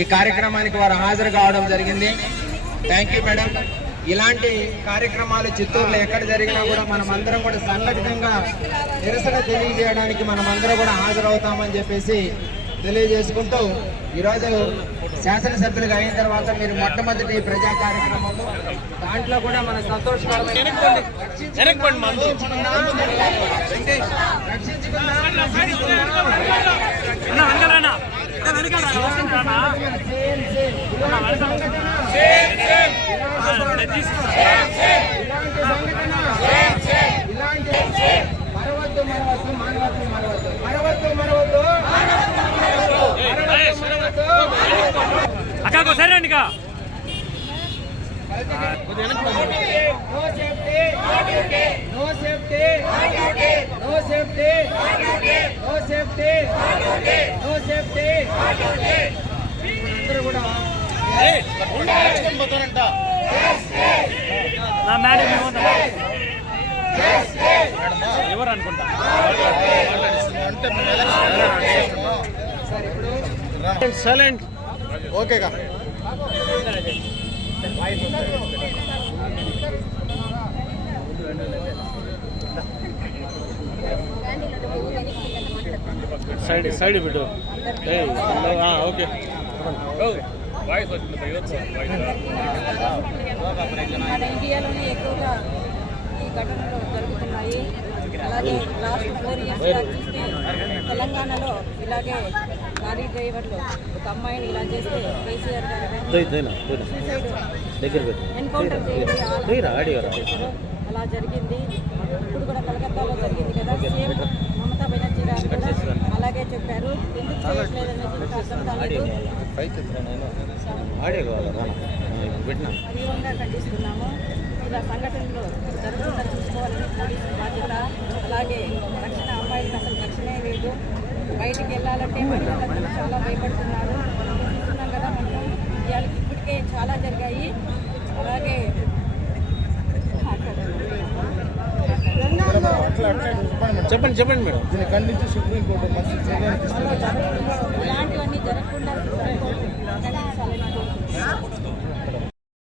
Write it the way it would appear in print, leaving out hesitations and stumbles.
ఈ కార్యక్రమానికి వారు హాజరు కావడం జరిగింది. Thank you madam. ఇలాంటి కార్యక్రమాలు చిత్తూరులో ఎక్కడ జరిగినా కూడా మనం అందరం కూడా సంఘటితంగా నిరసన తెలియజేయడానికి మనం అందరం కూడా హాజరవుతామని చెప్పేసి తెలియజేసుకుంటూ ఈరోజు శాసనసభ్యులుగా అయిన తర్వాత మీరు మొట్టమొదటి ప్రజా కార్యక్రమము దాంట్లో కూడా మన సంతోషకరమైన అక్కడికి సరేండి నా మేడం ఎవరు అనుకుంటా సైలెంట్ ఓకేగా సైడ్ సైడ్ పెట్టు ఓకే మన ఇండియాలోనే ఎక్కువగా ఈ ఘటనలు జరుగుతున్నాయి. అలాగే లాస్ట్ 4 ఇయర్స్ చూస్తే తెలంగాణలో ఇలాగే లారీ డ్రైవర్లు ఒక అమ్మాయిని ఇలా చేస్తే కేసీఆర్ గారు ఎన్కౌంటర్ చేసి అలా జరిగింది. ఇప్పుడు కూడా కలకత్తాలో జరిగింది కదా, సేమ్ మమతా బెనర్జీ గారు కూడా అలాగే చెప్పారు. ఎందుకు చేయట్లేదనేది అర్థం కాలేదు. తీవ్రంగా ఖండిస్తున్నాము. ఇలా సంఘటనలు జరగకుండా చూసుకోవాలని పోలీసు బాధ్యత. అలాగే రక్షణ, అమ్మాయిలకు అసలు రక్షణే లేదు. బయటికి వెళ్ళాలంటే మహిళలందరూ చాలా భయపడుతున్నారు. చూస్తున్నాం కదా మనం, ఇవాళకి ఇప్పటికే చాలా జరిగాయి. అలాగే చెప్పండి మేడం. దీన్ని ఖండించి సుప్రీంకోర్టు ఇలాంటివన్నీ జరగకుండా ఖండించాలని కోరుకుంటున్నాను.